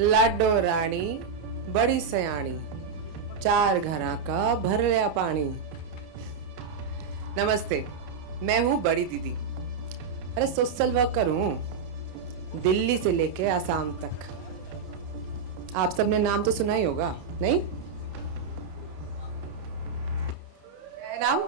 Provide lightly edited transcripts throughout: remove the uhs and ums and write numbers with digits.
लाडो रानी बड़ी सयानी, चार घरा का भर लिया पानी। नमस्ते, मैं हूँ बड़ी दीदी। अरे सोशल वर्कर हूँ, दिल्ली से लेके आसाम तक। आप सबने नाम तो सुना ही होगा, नहीं? क्या है नाम?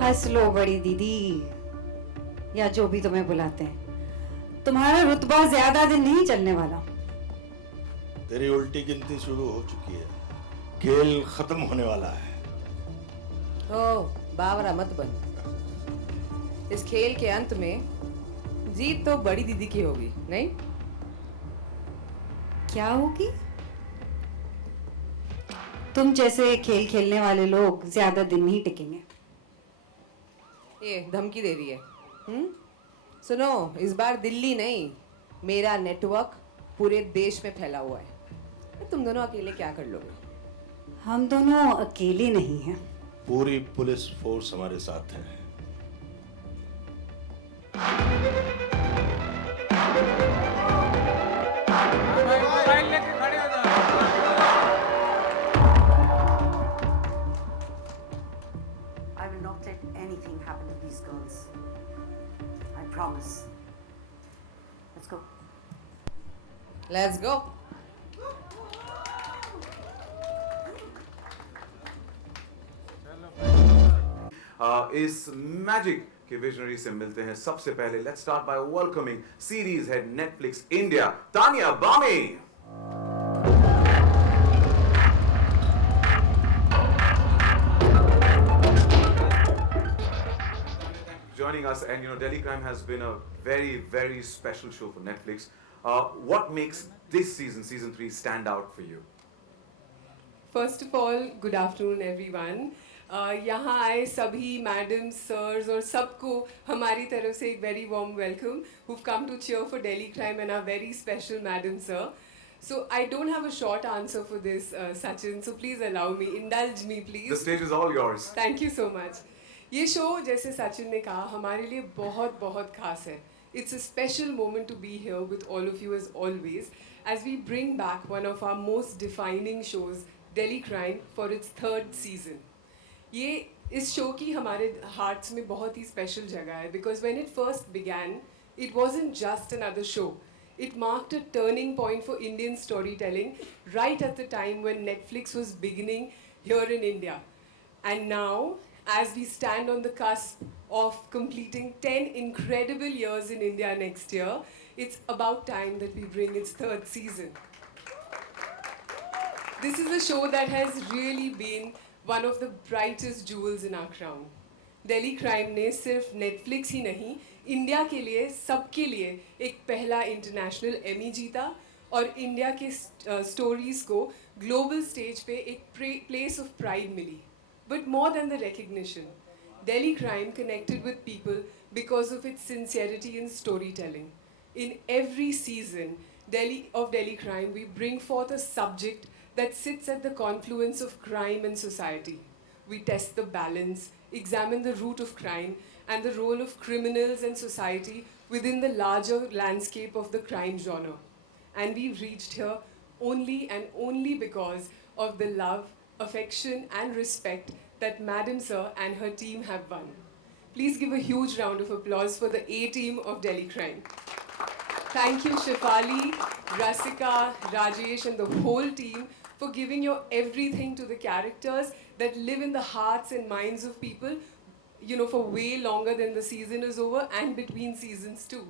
हंस लो बड़ी दीदी, या जो भी तुम्हें बुलाते हैं। तुम्हारा रुतबा ज्यादा दिन नहीं चलने वाला। तेरी उल्टी गिनती शुरू हो चुकी है, खेल खत्म होने वाला है। ओ बावरा मत बन। इस खेल के अंत में जीत तो बड़ी दीदी की होगी, नहीं? क्या होगी? तुम जैसे खेल खेलने वाले लोग ज्यादा दिन नहीं टिकेंगे। ये धमकी दे रही है। सुनो, इस बार दिल्ली नहीं, मेरा नेटवर्क पूरे देश में फैला हुआ है। तुम दोनों अकेले क्या कर लोगे? हम दोनों अकेले नहीं हैं। पूरी पुलिस फोर्स हमारे साथ है। I will not let anything happen to these girls. I promise. Let's go. Let's go. इस मैजिक के विजनरी से मिलते हैं। सबसे पहले let's start by welcoming series head Netflix India, Tania बामी। Joining us, and Delhi Crime has been a very special show for Netflix. What makes this season 3 stand out for you? First of all, good afternoon everyone. यहाँ आए सभी madam sirs और सबको हमारी तरफ से एक very warm welcome who've come to cheer for Delhi Crime and our very special madam sir. So I don't have a short answer for this, Sachin. So please allow me, indulge me please. The stage is all yours. Thank you so much. ये show जैसे सचिन ने कहा हमारे लिए बहुत बहुत खास है. It's a special moment to be here with all of you as always as we bring back one of our most defining shows, Delhi Crime, for its 3rd season. ये इस शो की हमारे हार्ट्स में बहुत ही special जगह है because when it first began, it wasn't just another show. It marked a turning point for Indian storytelling right at the time when Netflix was beginning here in India. And now, as we stand on the cusp of completing 10 incredible years in India next year, it's about time that we bring its 3rd season. This is a show that has really been one of the brightest jewels in our crown. Delhi Crime ने सिर्फ Netflix ही नहीं, India के लिए, सबके लिए एक पहला international Amy जीता और इंडिया के स्टोरीज को ग्लोबल स्टेज पे एक प्लेस ऑफ प्राइड मिली. But more than the recognition, Delhi Crime connected with people because of its sincerity in storytelling. In every season of Delhi Crime, we bring forth a subject that sits at the confluence of crime and society. We test the balance, examine the root of crime, and the role of criminals and society within the larger landscape of the crime genre. And we've reached here only and only because of the love, affection, and respect that Madam Sir and her team have won. Please give a huge round of applause for the A-team of Delhi Crime. Thank you, Shefali, Rasika, Rajesh, and the whole team for giving your everything to the characters that live in the hearts and minds of people, for way longer than the season is over and between seasons too.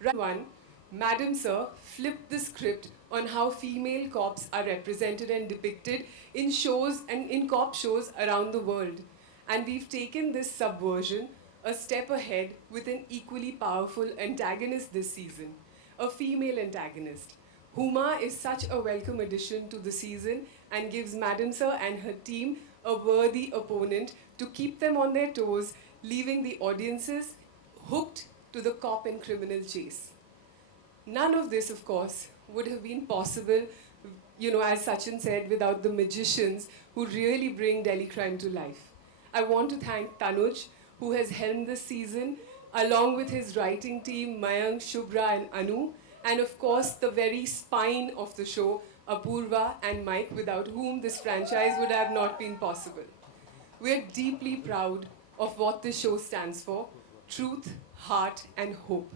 Right one, Madam Sir flipped the script on how female cops are represented and depicted in shows and in cop shows around the world. And we've taken this subversion a step ahead with an equally powerful antagonist this season, a female antagonist. Huma is such a welcome addition to the season and gives Madam Sir and her team a worthy opponent to keep them on their toes, leaving the audiences hooked to the cop and criminal chase. None of this, of course, would have been possible, as Sachin said, without the magicians who really bring Delhi Crime to life. I want to thank Tanuj, who has helmed this season, along with his writing team, Mayank, Shubhra, and Anu, and of course, the very spine of the show, Apurva and Mike, without whom this franchise would have not been possible. We're deeply proud of what this show stands for: truth, heart, and hope.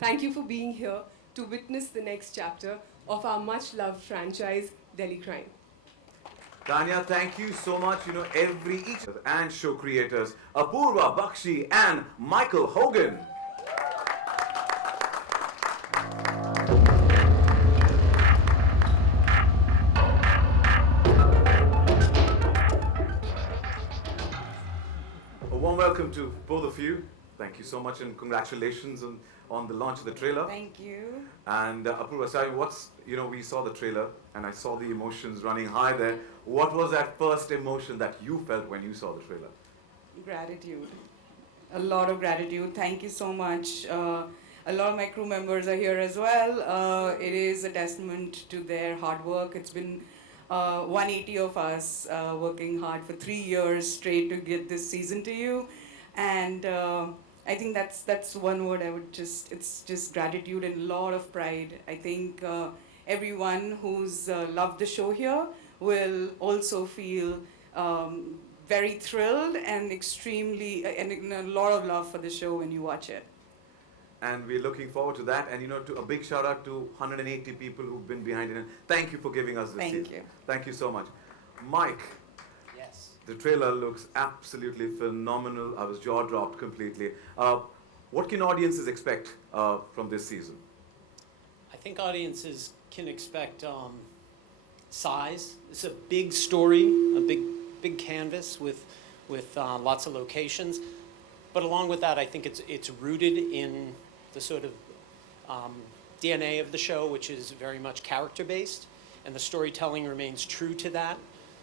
Thank you for being here to witness the next chapter of our much-loved franchise, Delhi Crime. Tanya, thank you so much. Each and show creators, Apurva Bakshi and Michael Hogan. A warm welcome to both of you. Thank you so much and congratulations on the launch of the trailer. Thank you. And Apurva, sorry, we saw the trailer and I saw the emotions running high there. What was that first emotion that you felt when you saw the trailer? Gratitude. A lot of gratitude. Thank you so much. A lot of my crew members are here as well. It is a testament to their hard work. It's been 180 of us working hard for 3 years straight to get this season to you. And I think that's one word I would it's just gratitude and a lot of pride. I think everyone who's loved the show here will also feel very thrilled and and a lot of love for the show when you watch it. And we're looking forward to that. And to a big shout out to 180 people who've been behind it. And thank you for giving us this Thank season. you. Thank you so much. Mike. Yes. The trailer looks absolutely phenomenal. I was jaw dropped completely. What can audiences expect from this season? I think audiences can expect size. It's a big story, a big canvas with lots of locations. But along with that, I think it's rooted in the sort of DNA of the show, which is very much character-based, and the storytelling remains true to that.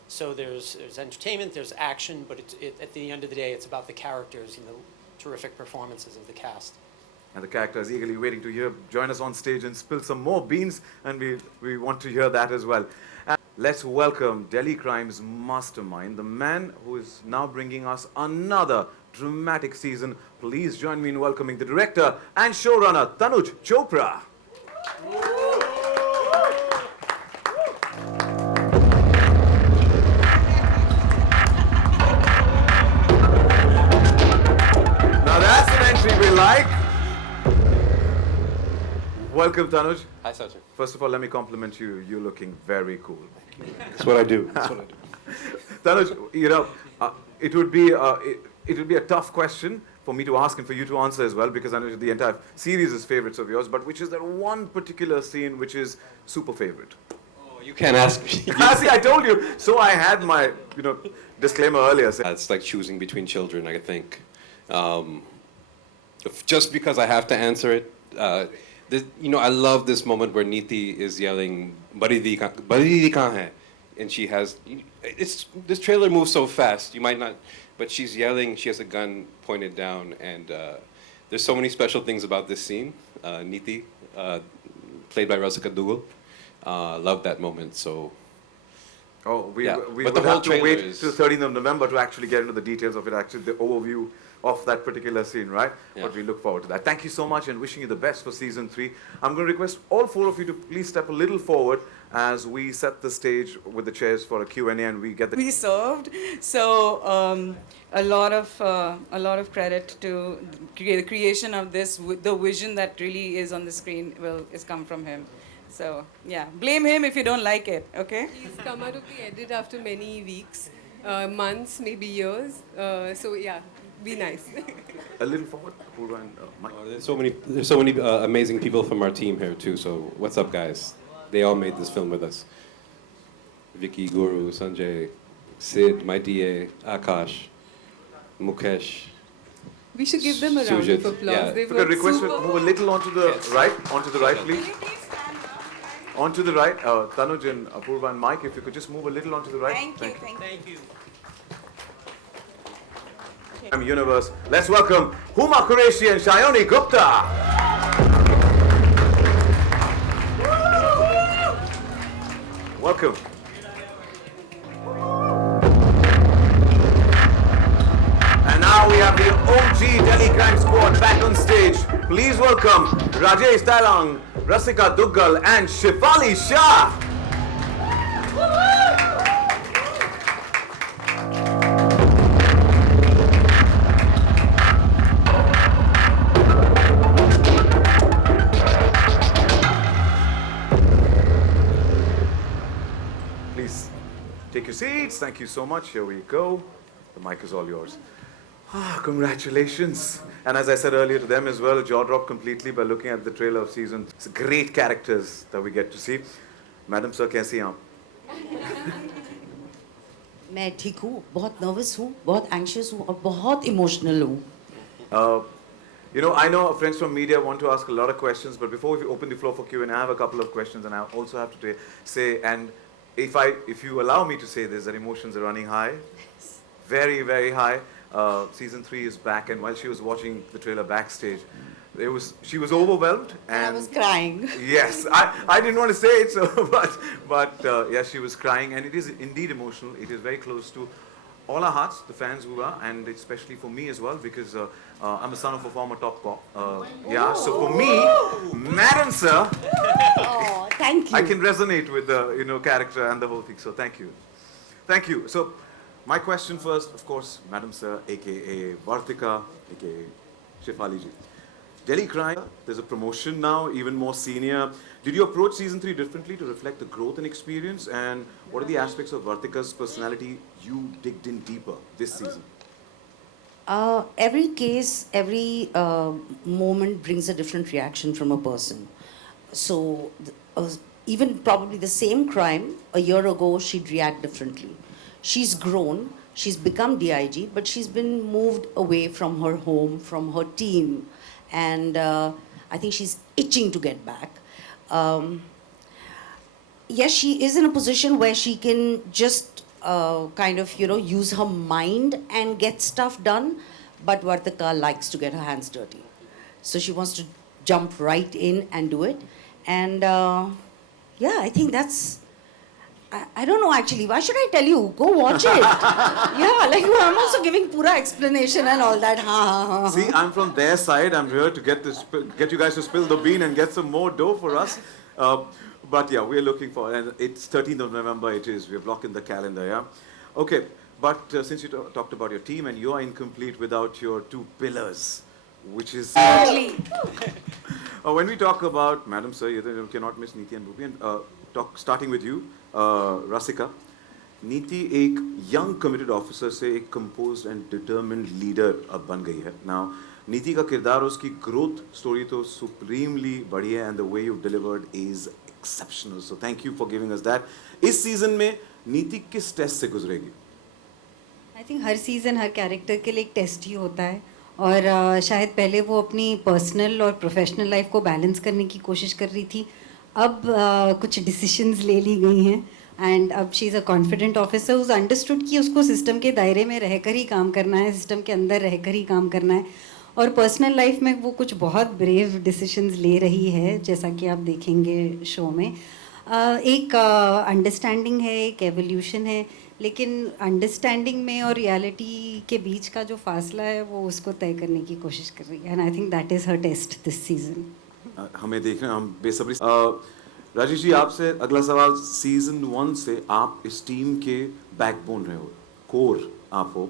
So there's entertainment, there's action, but at the end of the day, it's about the characters and the terrific performances of the cast. And the character is eagerly waiting to join us on stage and spill some more beans, and we want to hear that as well. And let's welcome Delhi Crime's mastermind, the man who is now bringing us another dramatic season. Please join me in welcoming the director and showrunner, Tanuj Chopra. Now that's an entry we like. Welcome, Tanuj. Hi, Sachin. First of all, let me compliment you. You're looking very cool. That's what I do. That's what I do. Tanuj, it would be a tough question for me to ask and for you to answer as well, because I know the entire series is favorites of yours, but which is that one particular scene which is super favorite? Oh, you can't ask me. See, I told you. So I had my, disclaimer earlier. It's like choosing between children, I think. Just because I have to answer it, I love this moment where Neeti is yelling, "Badi di kahan hai?" And she has, this trailer moves so fast, you might not, but she's yelling, she has a gun pointed down, and there's so many special things about this scene. Neeti, played by Rasika Dugal, love that moment, so. Oh, we But will the whole have to trailer wait is- till 13th of November to actually get into the details of it, actually the overview of that particular scene, right? Yeah. But we look forward to that. Thank you so much and wishing you the best for season 3. I'm going to request all 4 of you to please step a little forward as we set the stage with the chairs for a Q&A and we get the... We served. So a lot of credit to the creation of this. The vision that really is on the screen is come from him. So yeah, blame him if you don't like it. Okay. He's come out of the edit after many weeks, months, maybe years. So yeah, be nice. A little forward, Apurva and Mike. There's so many amazing people from our team here too, so what's up, guys? They all made this film with us. Vicky, Guru, Sanjay, Sid, my DA, Akash, Mukesh. We should give them a round Sujit, of applause. yeah. They've If I worked request you super to move a little onto the right, please. Onto the right, Tanuj and Apurva and Mike, if you could just move a little onto the right. Thank you. Thank you. Universe. Let's welcome Huma Qureshi and Sayani Gupta. Welcome. OG Delhi Crime Squad back on stage. Please welcome Rajesh Talang, Rasika Dugal, and Shefali Shah. Please take your seats. Thank you so much. Here we go. The mic is all yours. Congratulations. And as I said earlier to them as well, jaw dropped completely by looking at the trailer of season. It's great characters that we get to see. Madam sir, कैसी हैं आप? मैं ठीक हूँ, बहुत nervous हूँ, बहुत anxious हूँ और बहुत इमोशनल हूँ. You know, I know friends from media want to ask a lot of questions, but before we open the floor for Q&A, I have a couple of questions, and I also have to say, and if you allow me to say this, that emotions are running high, very, very high. Season 3 is back, and while she was watching the trailer backstage, she was overwhelmed, and I was crying. Yes, I didn't want to say it, so but yeah, she was crying, and it is indeed emotional. It is very close to all our hearts, the fans who are, and especially for me as well, because I'm a son of a former top cop. Yeah, so for me, Madam Sir, Oh, thank you. I can resonate with the character and the whole thing. So thank you. So my question first, of course, Madam Sir, aka Vartika, aka Shefali ji. Delhi Crime, there's a promotion now, even more senior. Did you approach season 3 differently to reflect the growth and experience? And what are the aspects of Vartika's personality you digged in deeper this season? Every case, every moment brings a different reaction from a person. So even probably the same crime, a year ago, she'd react differently. She's grown, she's become DIG, but she's been moved away from her home, from her team. And I think she's itching to get back. Yes, she is in a position where she can just use her mind and get stuff done. But Vartika likes to get her hands dirty. So she wants to jump right in and do it. And I think that's, I don't know actually. Why should I tell you? Go watch it. I'm also giving pura explanation and all that. See, I'm from their side. I'm here to get you guys to spill the bean and get some more dough for us. But yeah, we're looking for, and it's 13th of November. It is. We're blocking the calendar. Yeah. Okay. But since you talked about your team, and you are incomplete without your two pillars, which is. When we talk about Madam Sir, you cannot miss Neeti and Bhupi. And starting with you, Rasika. Neeti एक young committed officer से एक composed and determined leader अब बन गई है. Now, नीति का किरदार, उसकी growth story तो supremely बड़ी है, and the way you've delivered is exceptional. So thank you for giving us that. इस season में नीति किस test से गुजरेगी? I think her season her character के लिए एक टेस्ट ही होता है, और शायद पहले वो अपनी पर्सनल और प्रोफेशनल लाइफ को बैलेंस करने की कोशिश कर रही थी. अब कुछ डिसीशंस ले ली गई हैं, एंड अब she is a confident officer who's understood कि उसको सिस्टम के दायरे में रहकर ही काम करना है, सिस्टम के अंदर रहकर ही काम करना है. और पर्सनल लाइफ में वो कुछ बहुत ब्रेव डिसीशंस ले रही है, जैसा कि आप देखेंगे शो में. एक अंडरस्टैंडिंग है, एक एवोल्यूशन है, लेकिन अंडरस्टैंडिंग में और रियलिटी के बीच का जो फासला है वो उसको तय करने की कोशिश कर रही है. And I think that is her test this season. हमें देखना, हम बेसब्री. राजेश जी, आपसे अगला सवाल. सीजन 1 से आप इस टीम के बैकबोन रहे हो, कोर आप हो.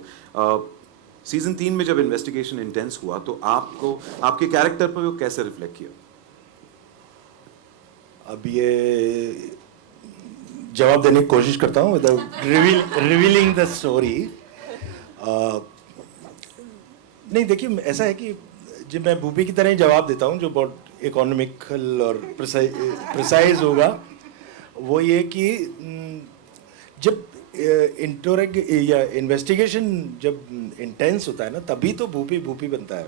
सीजन 3 में जब इन्वेस्टिगेशन इंटेंस हुआ तो आपको आपके कैरेक्टर पर वो कैसे रिफ्लेक्ट किया? अब ये जवाब देने की कोशिश करता हूँ विदाउट रिवीलिंग द स्टोरी. नहीं, देखिए, ऐसा है कि जब मैं भूपी की तरह ही जवाब देता हूँ, जो बहुत इकोनॉमिकल और प्रिसाइज होगा, वो ये कि जब या इन्वेस्टिगेशन जब इंटेंस होता है ना, तभी तो भूपी बनता है.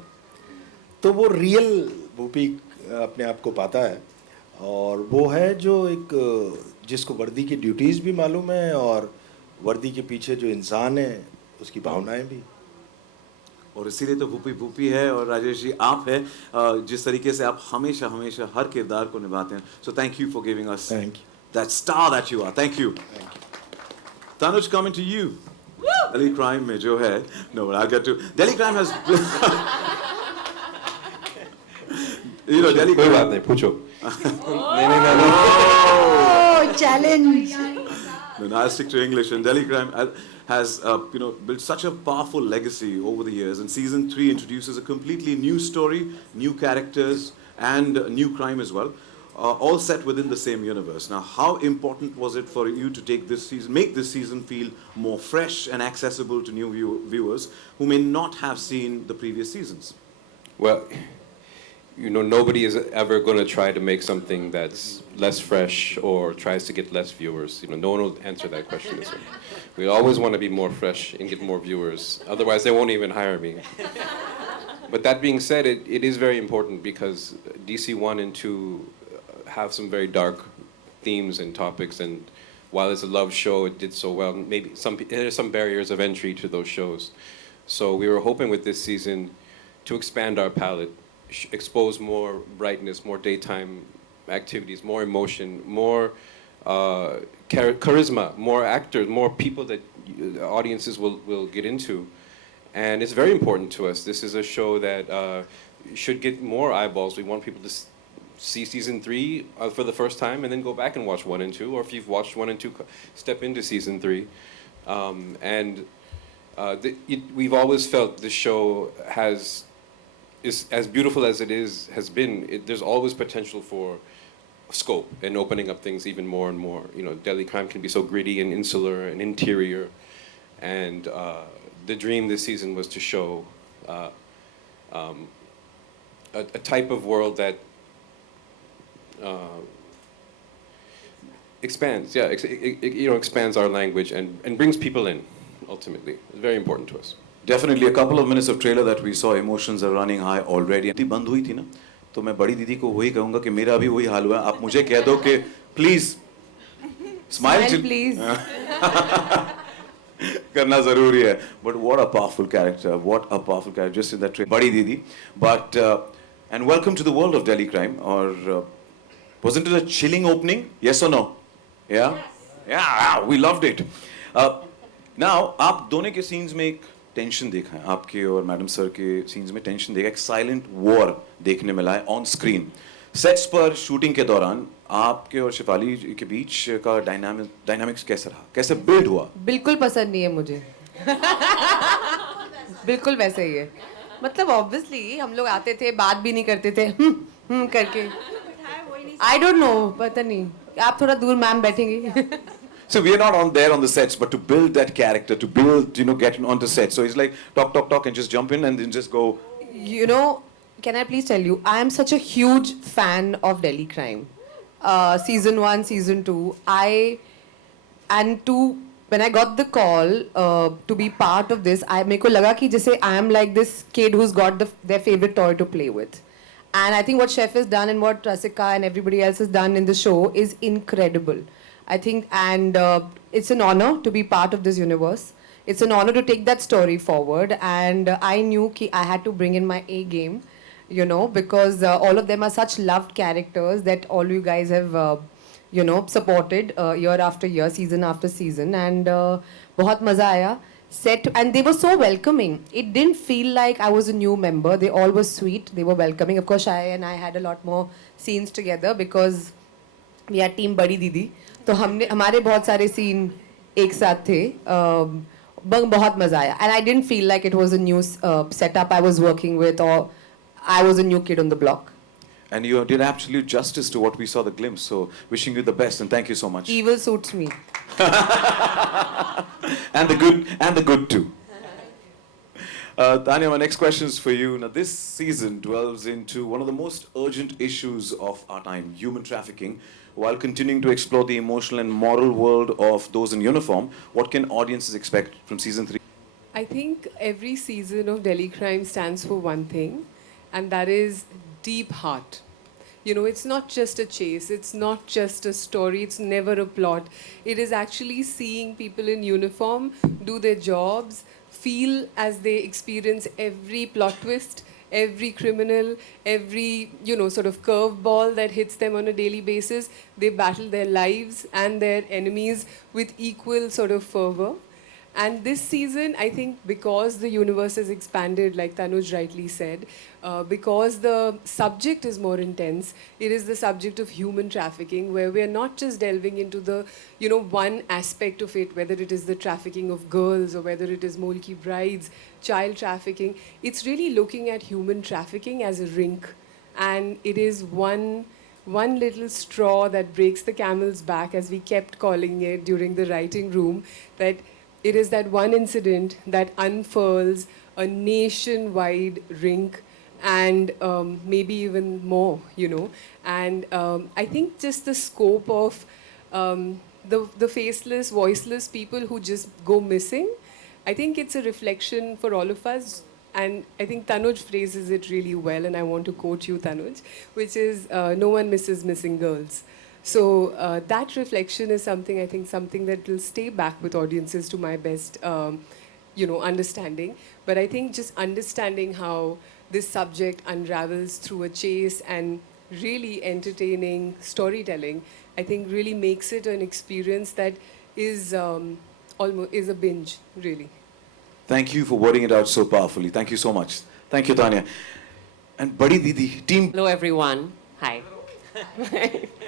तो वो रियल भूपी अपने आप को पाता है, और वो है जो जिसको वर्दी की ड्यूटीज़ भी मालूम है, और वर्दी के पीछे जो इंसान है उसकी भावनाएं भी. और इसीलिए तो भूपी है, और राजेश जी आप है, जिस तरीके से आप हमेशा हर किरदार को निभाते हैं. So thank you for giving us that star that you are. Thank you. Tanuj, coming to you. Delhi crime में जो है, no, but I'll get to Delhi crime has. You know, Delhi कोई crime. बात नहीं पूछो नहीं नहीं नहीं Oh, challenge. No, no, I'll stick to English. And Delhi Crime has, built such a powerful legacy over the years. And season 3 introduces a completely new story, new characters, and new crime as well, all set within the same universe. Now, how important was it for you to make this season feel more fresh and accessible to new viewers who may not have seen the previous seasons? Well, nobody is ever going to try to make something that's less fresh or tries to get less viewers. No one will answer that question this way. We always want to be more fresh and get more viewers. Otherwise, they won't even hire me. But that being said, it is very important because DC 1 and 2 have some very dark themes and topics. And while it's a love show, it did so well. Maybe there's some barriers of entry to those shows. So we were hoping with this season to expand our palette, expose more brightness, more daytime activities, more emotion, more charisma, more actors, more people that audiences will get into. And it's very important to us. This is a show that should get more eyeballs. We want people to see season 3 for the first time and then go back and watch 1 and 2. Or if you've watched 1 and 2, step into season 3. We've always felt this show is as beautiful as it has been. There's always potential for scope and opening up things even more and more. Delhi crime can be so gritty and insular and interior, and the dream this season was to show a type of world that expands, expands our language and brings people in. Ultimately, it's very important to us. Definitely, a couple of minutes of trailer that we saw, emotions are running high already. बंद हुई थी ना, तो मैं बड़ी दीदी को वही कहूँगा कि मेरा भी वही हाल हुआ है. आप मुझे कह दो कि please smile please. करना ज़रूरी है. But what a powerful character, just in that trailer. बड़ी दीदी. But and welcome to the world of Delhi crime. Or wasn't it a chilling opening? Yes or no? Yeah. Yes. Yeah, we loved it. Now, आप दोनों के scenes में एक tension देखा है, आपके और मैडम सर के सीन्स में टेंशन देखा, एक साइलेंट वॉर देखने मिला है ऑन स्क्रीन. सेट्स पर शूटिंग के दौरान आपके और शेफाली के बीच का डायनामिक्स कैसा रहा, कैसे बिल्ड हुआ? बिल्कुल पसंद नहीं है मुझे. बिल्कुल वैसे ही है. मतलब ऑब्वियसली हम लोग आते थे, बात भी नहीं करते थे, करके. आई डोंट नो, पता नहीं. आप थोड़ा दूर मैम बैठेंगे. So we are not on the sets, but to build that character, to build, get on the set. So it's like talk, and just jump in and then just go. Can I please tell you, I am such a huge fan of Delhi Crime. Season 1, Season 2. When I got the call to be part of this, मेरे को लगा कि जैसे I am like this kid who's got their favorite toy to play with. And I think what Chef has done and what Rasika and everybody else has done in the show is incredible. I think, and it's an honor to be part of this universe. It's an honor to take that story forward. And I knew that I had to bring in my A game, because all of them are such loved characters that all you guys have, supported year after year, season after season. And बहुत मजा आया. And they were so welcoming. It didn't feel like I was a new member. They all were sweet. They were welcoming. Of course, Shai and I had a lot more scenes together because we are team Badi Didi. तो हमारे बहुत सारे scene एक साथ थे. बहुत मजा आया. And I didn't feel like it was a new setup I was working with or I was a new kid on the block. And you did absolute justice to what we saw the glimpse. So wishing you the best and thank you so much. Evil suits me. And the good too. Tanya, my next question is for you. Now, this season dwells into one of the most urgent issues of our time, human trafficking, while continuing to explore the emotional and moral world of those in uniform. What can audiences expect from season 3? I think every season of Delhi Crime stands for one thing, and that is deep heart. It's not just a chase, it's not just a story, it's never a plot. It is actually seeing people in uniform do their jobs, feel as they experience every plot twist, every criminal, every, sort of curveball that hits them on a daily basis. They battle their lives and their enemies with equal sort of fervor. And this season, I think because the universe has expanded, like Tanuj rightly said, because the subject is more intense, it is the subject of human trafficking, where we are not just delving into the, one aspect of it, whether it is the trafficking of girls or whether it is Molki brides, child trafficking. It's really looking at human trafficking as a rink. And it is one little straw that breaks the camel's back, as we kept calling it during the writing room, that it is that one incident that unfurls a nationwide rink and maybe even more, And I think just the scope of the faceless, voiceless people who just go missing, I think it's a reflection for all of us. And I think Tanuj phrases it really well, and I want to quote you, Tanuj, which is, no one misses missing girls. So that reflection is something that will stay back with audiences to my best, understanding. But I think just understanding how this subject unravels through a chase and really entertaining storytelling, I think really makes it an experience that is almost is a binge, really. Thank you for wording it out so powerfully. Thank you so much. Thank you, Tanya. And Badi Didi, team. Hello, everyone. Hi.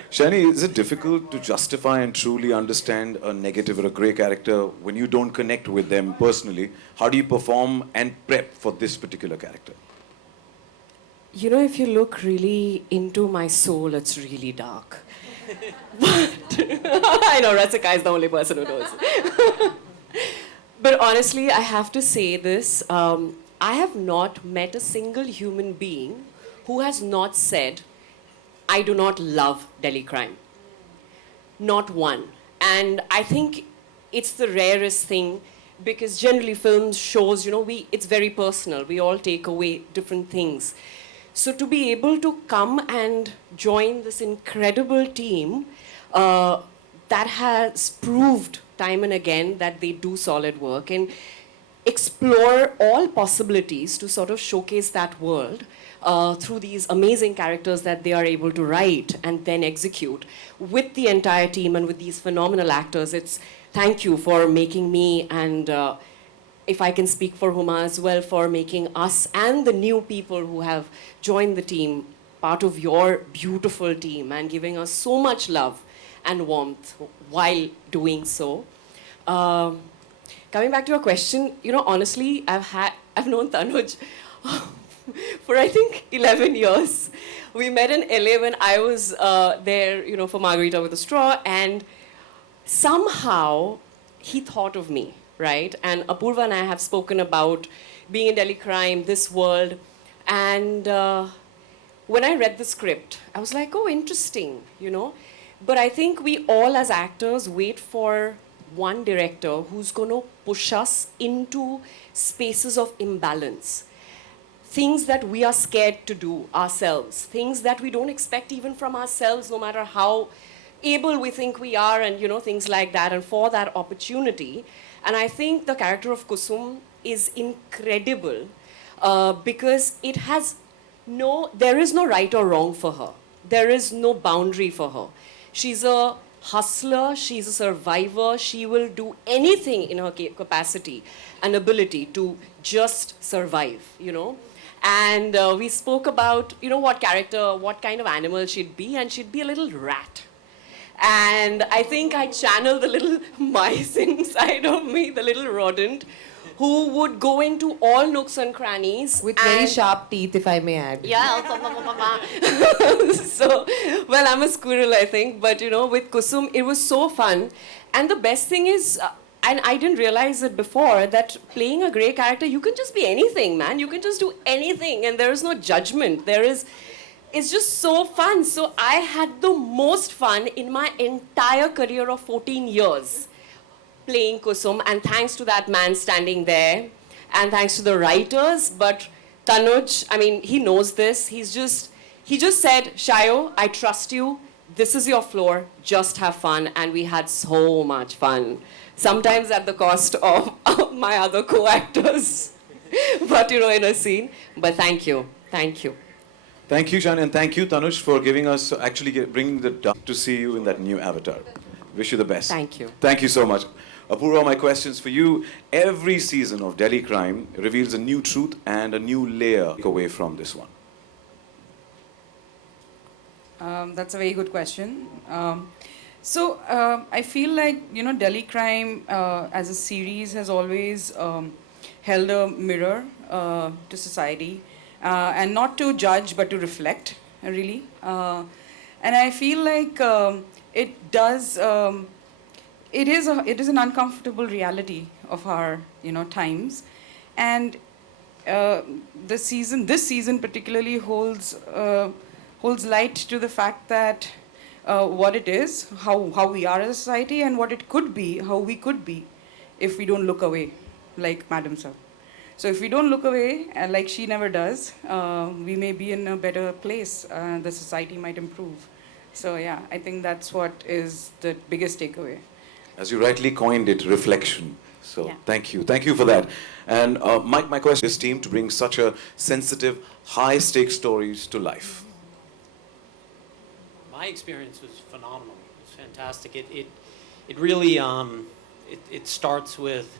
Shani, is it difficult to justify and truly understand a negative or a grey character when you don't connect with them personally? How do you perform and prep for this particular character? If you look really into my soul, it's really dark. But I know Rasika is the only person who knows. But honestly, I have to say this. I have not met a single human being who has not said, I do not love Delhi crime. Not one. And I think it's the rarest thing, because generally films, shows, it's very personal. We all take away different things. So to be able to come and join this incredible team that has proved time and again that they do solid work and explore all possibilities to sort of showcase that world through these amazing characters that they are able to write and then execute with the entire team and with these phenomenal actors. It's thank you for making me, and if I can speak for Huma as well, for making us and the new people who have joined the team part of your beautiful team and giving us so much love and warmth while doing so. Coming back to your question, honestly, I've known Tanuj for I think 11 years. We met in LA when I was there, for Margarita with a Straw, and somehow he thought of me, right? And Apurva and I have spoken about being in Delhi crime, this world, and when I read the script, I was like, oh, interesting, But I think we all as actors wait for one director who's going to push us into spaces of imbalance. Things that we are scared to do ourselves. Things that we don't expect even from ourselves, no matter how able we think we are, and things like that. And for that opportunity. And I think the character of Kusum is incredible because it has there is no right or wrong for her. There is no boundary for her. She's a hustler, she's a survivor, she will do anything in her capacity and ability to just survive, And we spoke about, what character, what kind of animal she'd be, and she'd be a little rat. And I think I channeled the little mice inside of me, the little rodent, who would go into all nooks and crannies. With very sharp teeth, if I may add. Yeah. So, well, I'm a squirrel, I think. But, with Kusum, it was so fun. And the best thing is, and I didn't realize it before, that playing a grey character, you can just be anything, man. You can just do anything. And there is no judgment. It's just so fun. So I had the most fun in my entire career of 14 years playing Kusum, and thanks to that man standing there, and thanks to the writers. But Tanuj, I mean, he knows this. He just said, Shayo, I trust you. This is your floor. Just have fun. And we had so much fun. Sometimes at the cost of my other co-actors. But, in a scene. But thank you. Thank you. Thank you, Shani, and thank you, Tanuj, for giving us, bringing the dark to see you in that new avatar. Wish you the best. Thank you. Thank you so much. Apurva, my questions for you. Every season of Delhi Crime reveals a new truth and a new layer away from this one. That's a very good question. I feel like, Delhi Crime as a series has always held a mirror to society, and not to judge but to reflect, really. And I feel like it does. It is an uncomfortable reality of our times, and this season particularly holds light to the fact that what it is, how we are as a society, and what it could be, how we could be, if we don't look away, like Madam said. So if we don't look away, like she never does, we may be in a better place. The society might improve. So yeah, I think that's what is the biggest takeaway. As you rightly coined it, reflection. So Yeah. thank you. Thank you for that. And my question is, team to bring such a sensitive, high-stakes stories to life. My experience was phenomenal. It was fantastic. It really it starts with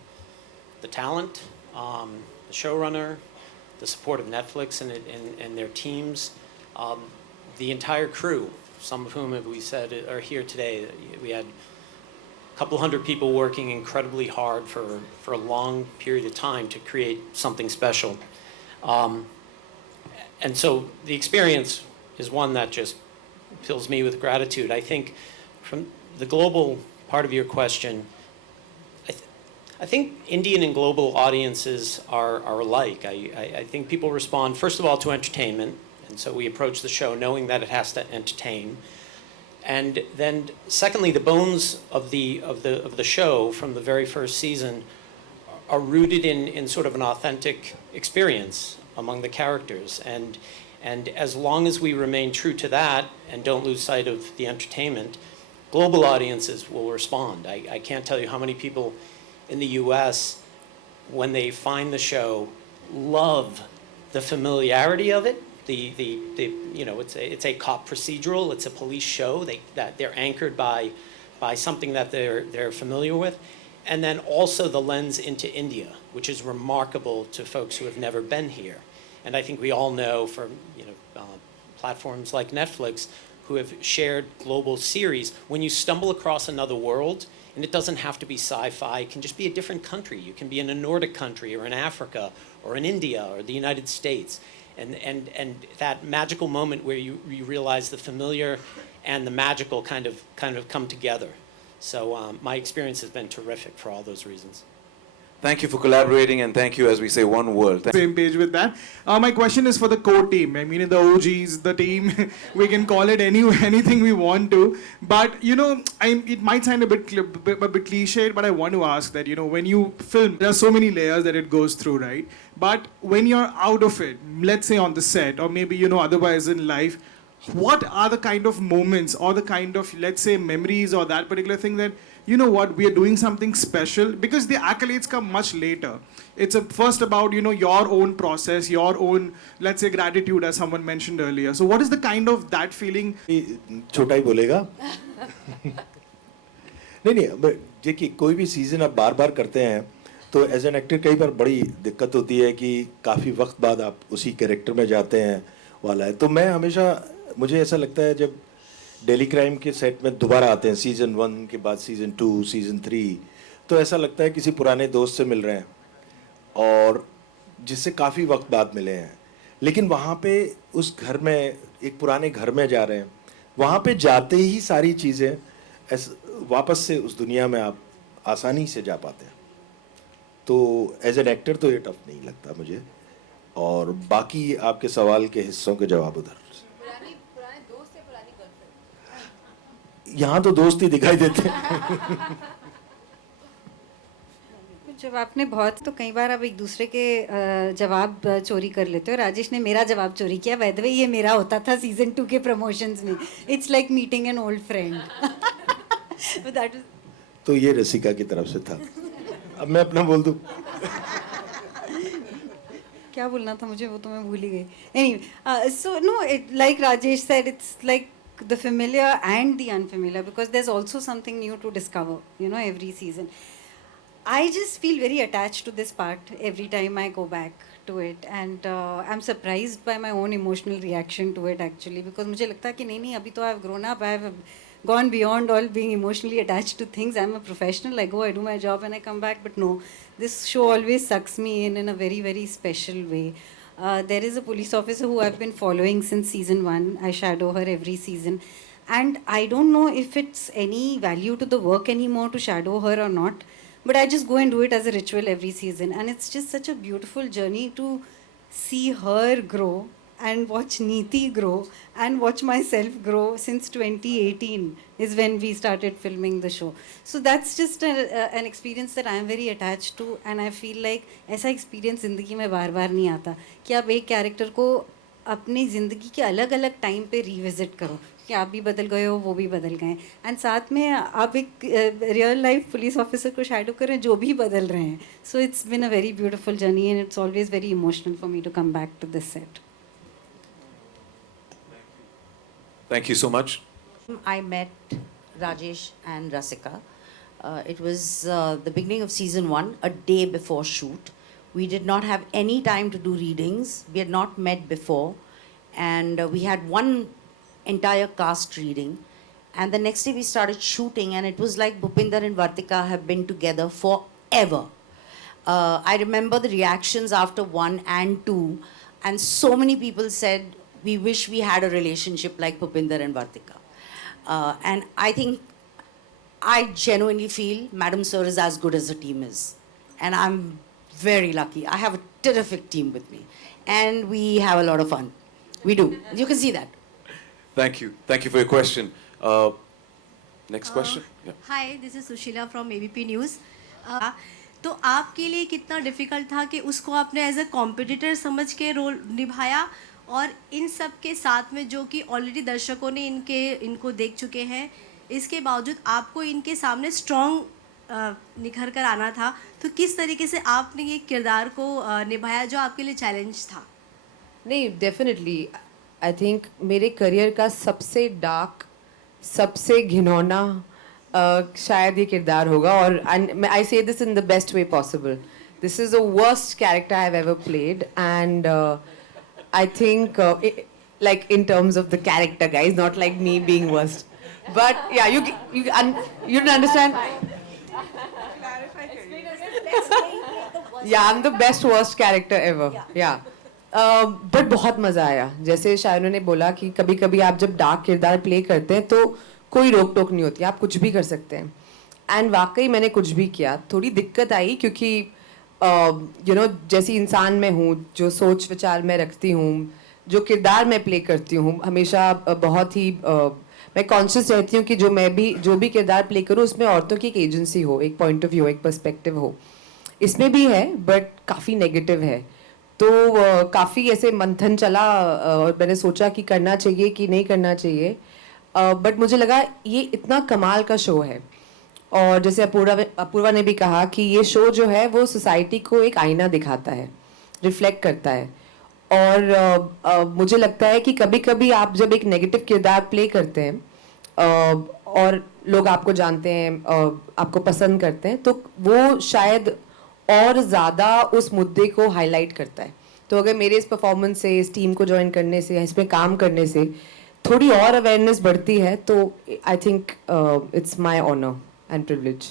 the talent, the showrunner, the support of Netflix and their teams, the entire crew. Some of whom, as we said, are here today. We had a couple hundred people working incredibly hard for a long period of time to create something special. And so the experience is one that just fills me with gratitude. I think from the global part of your question, I think Indian and global audiences are alike. I think people respond, first of all, to entertainment, and so we approach the show knowing that it has to entertain. And then, secondly, the bones of the show from the very first season are rooted in sort of an authentic experience among the characters. And as long as we remain true to that and don't lose sight of the entertainment, global audiences will respond. I can't tell you how many people in the U.S., when they find the show, love the familiarity of it. It's a cop procedural. It's a police show. They're anchored by something that they're familiar with, and then also the lens into India, which is remarkable to folks who have never been here. And I think we all know from platforms like Netflix, who have shared global series, when you stumble across another world, and it doesn't have to be sci-fi, it can just be a different country. You can be in a Nordic country, or in Africa, or in India, or the United States. And that magical moment where you realize the familiar and the magical kind of come together. So my experience has been terrific for all those reasons. Thank you for collaborating, and thank you, as we say, one world. Same page with that. My question is for the core team. I mean, the OGs, the team, we can call it anything we want to. But, it might sound a bit cliched, but I want to ask that, when you film, there are so many layers that it goes through, right? But when you're out of it, let's say on the set, or maybe, otherwise in life, what are the kind of moments or the kind of, let's say, memories or that particular thing that, we are doing something special? Because the accolades come much later. It's first about, your own process, your own, let's say, gratitude, as someone mentioned earlier. So what is the kind of that feeling? छोटा ही बोलेगा नहीं देखिए कोई भी season आप बार बार करते हैं तो एज एन एक्टर कई बार बड़ी दिक्कत होती है कि काफ़ी वक्त बाद आप उसी कैरेक्टर में जाते हैं वाला है. तो मैं हमेशा, मुझे ऐसा लगता है जब डेली क्राइम के सेट में दोबारा आते हैं सीज़न 1 के बाद सीज़न 2, सीज़न 3, तो ऐसा लगता है किसी पुराने दोस्त से मिल रहे हैं और जिससे काफ़ी वक्त बाद मिले हैं. लेकिन वहाँ पे उस घर में, एक पुराने घर में जा रहे हैं, वहाँ पे जाते ही सारी चीज़ें वापस से उस दुनिया में आप आसानी से जा पाते हैं. तो एज एन एक्टर तो ये टफ नहीं लगता मुझे. और बाकी आपके सवाल के हिस्सों के जवाब उधर. यहाँ तो दोस्त ही दिखाई देते हैं. जब आपने बहुत, तो कई बार आप एक दूसरे के जवाब चोरी कर लेते हो. राजेश ने मेरा जवाब चोरी किया. बाय द वे, ये मेरा होता था सीजन 2 के प्रमोशंस में. It's like meeting an old friend. तो ये रसिका की तरफ से था. अब मैं अपना बोल दूं. क्या बोलना था मुझे, वो तो मैं भूल ही गई. Anyway, so no, like Rajesh said, it's like the familiar and the unfamiliar, because there's also something new to discover, every season. I just feel very attached to this part every time I go back to it, and I'm surprised by my own emotional reaction to it actually, because मुझे लगता है कि नहीं अभी तो I've grown up, I've gone beyond all being emotionally attached to things. I'm a professional, I go, I do my job, and I come back. But no, this show always sucks me in a very, very special way. There is a police officer who I've been following since season 1. I shadow her every season. And I don't know if it's any value to the work anymore to shadow her or not. But I just go and do it as a ritual every season. And it's just such a beautiful journey to see her grow and watch Neeti grow and watch myself grow since 2018 is when we started filming the show. So that's just an experience that I am very attached to, and I feel like ऐसा experience ज़िंदगी में बार बार नहीं आता कि आप एक character को अपनी ज़िंदगी के अलग अलग टाइम पे रिविजिट करो कि आप भी बदल गए हो, वो भी बदल गए, एंड साथ में आप एक रियल लाइफ पुलिस ऑफिसर को शैडो करें जो भी बदल रहे हैं. So it's been a very beautiful journey and it's always very emotional for me to come back to this set. Thank you so much. I met Rajesh and Rasika. It was the beginning of season 1, a day before shoot. We did not have any time to do readings. We had not met before. And we had one entire cast reading. And the next day we started shooting, and it was like Bhupinder and Vartika have been together forever. I remember the reactions after 1 and 2, and so many people said, we wish we had a relationship like Bhupinder and Vartika. And I think, I genuinely feel Madam Sir is as good as the team is. And I'm very lucky. I have a terrific team with me. And we have a lot of fun. We do. You can see that. Thank you. Thank you for your question. Next question. Yeah. Hi, this is Sushila from ABP News. तो आपके लिए कितना difficult था कि उसको आपने as a competitor समझ के रोल निभाया, और इन सब के साथ में जो कि ऑलरेडी दर्शकों ने इनको देख चुके हैं, इसके बावजूद आपको इनके सामने स्ट्रॉन्ग निखर कर आना था, तो किस तरीके से आपने ये किरदार को निभाया जो आपके लिए चैलेंज था? नहीं, डेफिनेटली आई थिंक मेरे करियर का सबसे डार्क, सबसे घिनौना शायद ये किरदार होगा. और आई से this in the best way possible. This is the worst character I have ever played, and I think, like in terms of the character, guys, not like me being worst. But yeah, you didn't understand. Yeah, I'm the best worst character ever. Yeah. But बहुत मज़ा आया. जैसे शायनों ने बोला कि कभी-कभी आप जब डार्क किरदार प्ले करते हैं तो कोई रोक टोक नहीं होती, आप कुछ भी कर सकते हैं. एंड वाकई मैंने कुछ भी किया. थोड़ी दिक्कत आई क्योंकि जैसी इंसान मैं हूँ, जो सोच विचार मैं रखती हूँ, जो किरदार मैं प्ले करती हूँ, हमेशा बहुत ही मैं कॉन्शियस रहती हूँ कि जो भी किरदार प्ले करूँ उसमें औरतों की एक एजेंसी हो, एक पॉइंट ऑफ व्यू, एक पर्सपेक्टिव हो. इसमें भी है बट काफ़ी नेगेटिव है. तो काफ़ी ऐसे मंथन चला और मैंने सोचा कि करना चाहिए कि नहीं करना चाहिए. बट मुझे लगा ये इतना कमाल का शो है, और जैसे अपूर्वा ने भी कहा कि ये शो जो है वो सोसाइटी को एक आईना दिखाता है, रिफ्लेक्ट करता है. और मुझे लगता है कि कभी कभी आप जब एक नेगेटिव किरदार प्ले करते हैं और लोग आपको जानते हैं, आपको पसंद करते हैं, तो वो शायद और ज़्यादा उस मुद्दे को हाईलाइट करता है. तो अगर मेरे इस परफॉर्मेंस से, इस टीम को ज्वाइन करने से, इसमें काम करने से थोड़ी और अवेयरनेस बढ़ती है, तो I think it's my honour and privilege.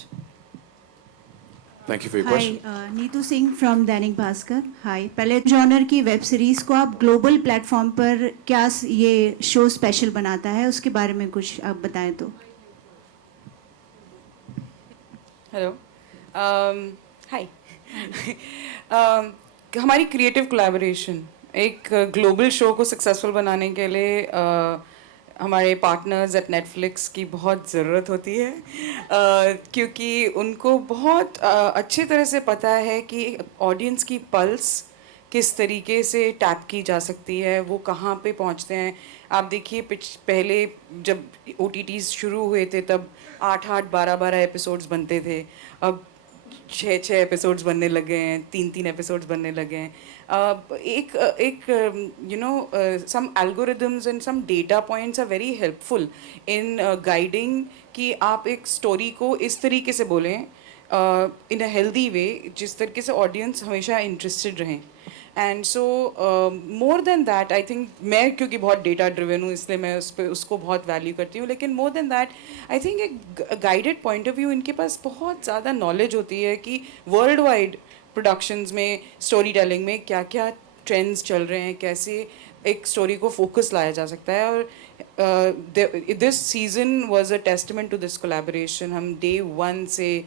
Thank you for your question. Hi, Neetu Singh from Dainik Bhaskar. Hi, पहले जॉनर की वेब सीरीज को आप ग्लोबल प्लेटफॉर्म पर क्या ये शो स्पेशल बनाता है, उसके बारे में कुछ आप बताएं तो. हेलो, हाय. हमारी क्रिएटिव कोलैबोरेशन एक ग्लोबल शो को सक्सेसफुल बनाने के लिए हमारे पार्टनर्स एट नेटफ्लिक्स की बहुत ज़रूरत होती है, क्योंकि उनको बहुत अच्छे तरह से पता है कि ऑडियंस की पल्स किस तरीके से टैप की जा सकती है, वो कहाँ पे पहुँचते हैं. आप देखिए पहले जब OTTs शुरू हुए थे तब 8-8, 12-12 एपिसोड्स बनते थे. अब 6-6 एपिसोड्स बनने लगे हैं, 3-3 एपिसोड्स बनने लगे हैं. some algorithms and some data points are very helpful in guiding कि आप एक स्टोरी को इस तरीके से बोलें in a healthy way, जिस तरीके से audience हमेशा interested रहें. And so more than that, I think मैं क्योंकि बहुत data driven हूँ इसलिए मैं उसको बहुत value करती हूँ. लेकिन more than that, I think एक guided point of view इनके पास बहुत ज़्यादा knowledge होती है कि worldwide productions में storytelling में क्या क्या trends चल रहे हैं, कैसे एक story को focus लाया जा सकता है. और this season was a testament to this collaboration. हम day one से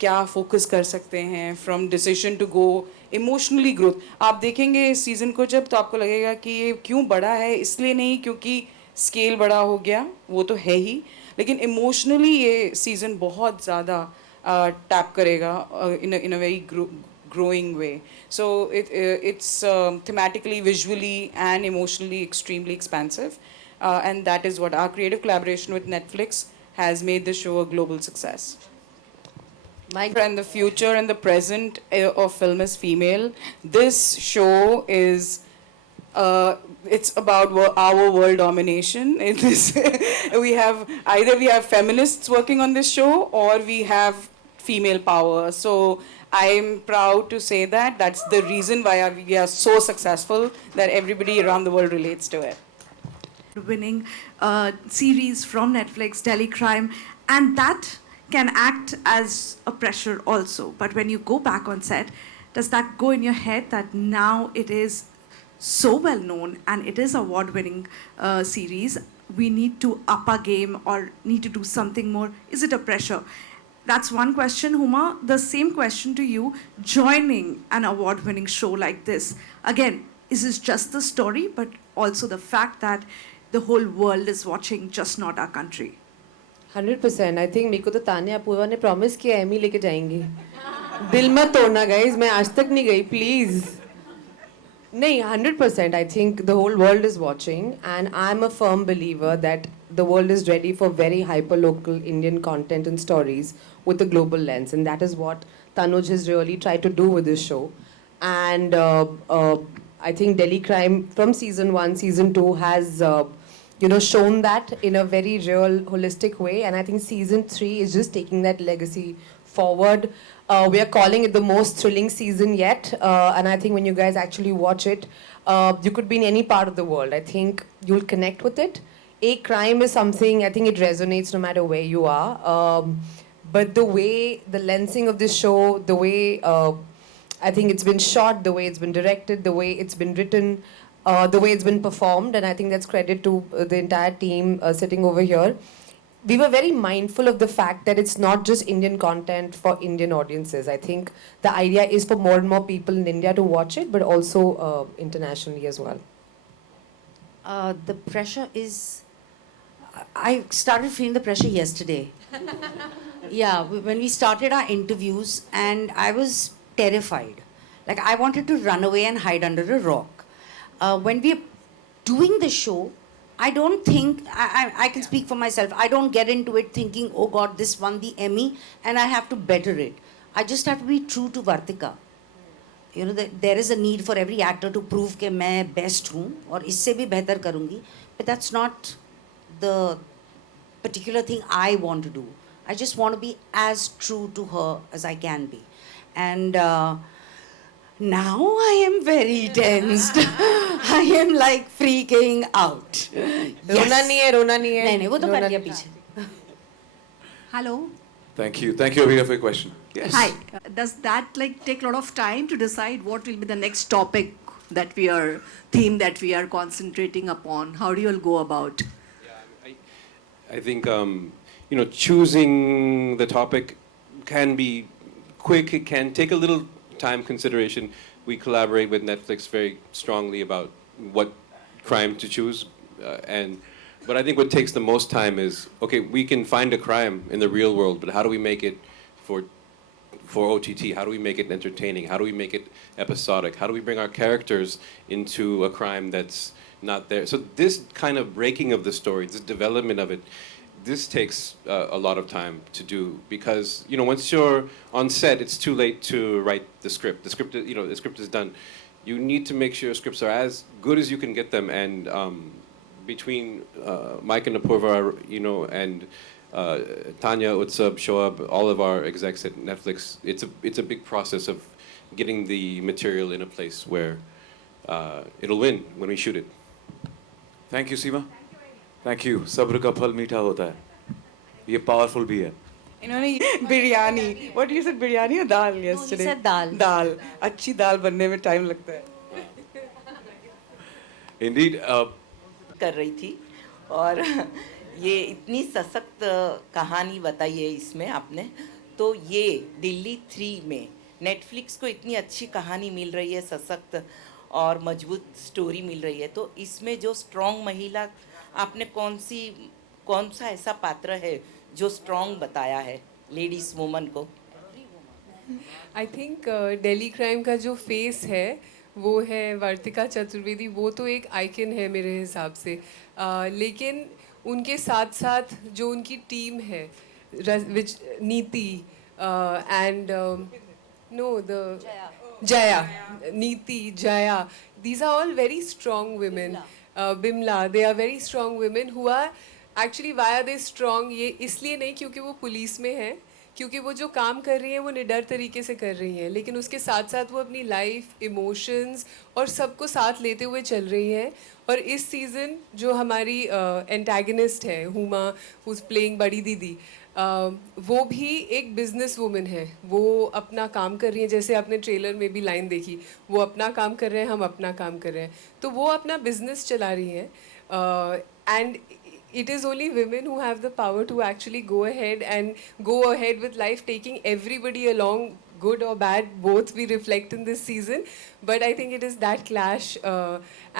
क्या फोकस कर सकते हैं, from decision to go, emotionally growth. आप देखेंगे इस सीज़न को जब, तो आपको लगेगा कि ये क्यों बड़ा है, इसलिए नहीं क्योंकि स्केल बड़ा हो गया, वो तो है ही, लेकिन इमोशनली ये सीज़न बहुत ज़्यादा टैप करेगा in a very growing way. So it's thematically, visually and emotionally extremely expansive, and that is what our creative collaboration with Netflix has made the show a global success. And the future and the present of film is female. This show is it's about our world domination. It is we have feminists working on this show, or we have female power. So I'm proud to say that that's the reason why we are so successful, that everybody around the world relates to it. Winning series from Netflix, Delhi Crime, and that can act as a pressure also. But when you go back on set, does that go in your head that now it is so well known and it is award-winning series, we need to up our game or need to do something more? Is it a pressure? That's one question. Huma, the same question to you. Joining an award-winning show like this, again, is this just the story, but also the fact that the whole world is watching, just not our country? 100%. I think मेरे को तो तान्या अपूर्वा ने promise किया Amy लेके जाएंगी. दिल मत तोड़ना गाइस, मैं आज तक नहीं गई प्लीज. नहीं, 100%. I think the whole world is watching, and I'm a firm believer that the world is ready for very hyper-local Indian content and stories with a global lens, and that is what Tanuj has really tried to do with this show. And I think Delhi Crime from season 1, season 2 has shown that in a very real, holistic way. And I think season 3 is just taking that legacy forward. We are calling it the most thrilling season yet. And I think when you guys actually watch it, you could be in any part of the world. I think you'll connect with it. A crime is something, I think it resonates no matter where you are. But the way, the lensing of this show, the way I think it's been shot, the way it's been directed, the way it's been written, the way it's been performed, and I think that's credit to the entire team sitting over here. We were very mindful of the fact that it's not just Indian content for Indian audiences. I think the idea is for more and more people in India to watch it, but also internationally as well. The pressure is... I started feeling the pressure yesterday. Yeah, when we started our interviews, and I was terrified. Like, I wanted to run away and hide under a rock. When we're doing the show, I don't think, I can speak for myself, I don't get into it thinking, oh God, this won the Emmy and I have to better it. I just have to be true to Vartika. You know, there is a need for every actor to prove that I'm best hoon, or isse bhi behtar karungi. But that's not the particular thing I want to do. I just want to be as true to her as I can be. And now I am very tensed. I am like freaking out. रोना नहीं है, रोना नहीं है. नहीं, वो तो कर लिया पीछे. Hello. Thank you, Avira, for your question. Yes. Hi. Does that take a lot of time to decide what will be the next topic that theme that we are concentrating upon? How do you all go about? Yeah, I think choosing the topic can be quick. It can take a little time consideration. We collaborate with Netflix very strongly about what crime to choose, but I think what takes the most time is, okay, we can find a crime in the real world, but how do we make it for OTT? How do we make it entertaining? How do we make it episodic? How do we bring our characters into a crime that's not there? So this kind of breaking of the story, this development of it, this takes a lot of time to do, because once you're on set, it's too late to write the script. The script is done. You need to make sure scripts are as good as you can get them, and between Mike and Apurva, and Tanya, Utsab, Shoab, all of our execs at Netflix, it's a big process of getting the material in a place where it'll win when we shoot it. Thank you, Seema. Thank you. Sabr ka phal meetha hota hai. ये powerful भी है. इन्होंने biryani, what you said, biryani or dal yesterday? said दाल. दाल, अच्छी दाल बनने में time लगता है. Indeed. कर रही थी और ये इतनी सशक्त कहानी बताई है इसमें आपने, तो ये दिल्ली 3 में नेटफ्लिक्स को इतनी अच्छी कहानी मिल रही है, सशक्त और मजबूत स्टोरी मिल रही है, तो इसमें जो स्ट्रॉन्ग महिला आपने कौन सा ऐसा पात्र है जो स्ट्रॉन्ग बताया है लेडीज वुमन को? आई थिंक दिल्ली क्राइम का जो फेस है वो है वर्तिका चतुर्वेदी. वो तो एक आइकन है मेरे हिसाब से, लेकिन उनके साथ साथ जो उनकी टीम है, नीति and Jaya, Neeti, Jaya, these are all very strong women. Bimla, they are very strong women who are actually, why are they strong? ये इसलिए नहीं क्योंकि वो पुलिस में है, क्योंकि वो जो काम कर रही हैं वो निडर तरीके से कर रही हैं, लेकिन उसके साथ साथ वो अपनी लाइफ, इमोशंस और सबको साथ लेते हुए चल रही हैं. और इस सीज़न जो हमारी एंटागनिस्ट है हुमा, हु इज़ प्लेइंग बड़ी दीदी, वो भी एक बिजनेस वुमन है. वो अपना काम कर रही हैं, जैसे आपने ट्रेलर में भी लाइन देखी, वो अपना काम कर रहे हैं, हम अपना काम कर रहे हैं, तो वो अपना बिजनेस चला रही हैं. And it is only women who have the power to actually go ahead with life, taking everybody along, good or bad, both we reflect in this season. But I think it is that clash,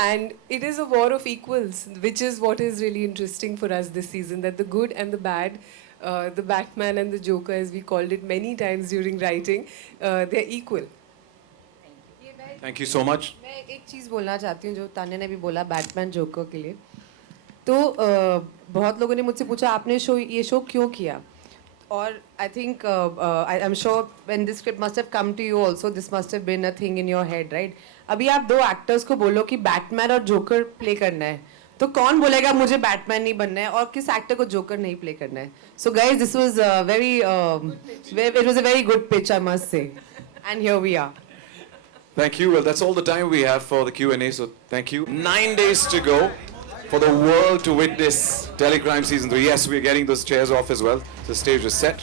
and it is a war of equals, which is what is really interesting for us this season, that the good and the bad, the Batman and the Joker, as we called it many times during writing, they're equal. Thank you so much. मैं एक चीज़ बोलना चाहती हूँ जो तान्या ने भी बोला Batman joker के लिए. तो बहुत लोगों ने मुझसे पूछा आपने ये शो क्यों किया, और I think I am sure when this script must have come to you also, this must have been a thing in your head, right? अभी आप 2 एक्टर्स को बोलो कि बैटमैन और जोकर प्ले करना है, तो कौन बोलेगा मुझे बैटमैन नहीं बनना है, और किस एक्टर को जोकर नहीं प्ले करना है? So guys, this was it was a very good pitch, I must say, and here we are. Thank you. Well, that's all the time we have for the Q&A, so thank you. 9 days to go for the world to witness Telecrime Season 3. Yes, we're getting those chairs off as well. The stage is set.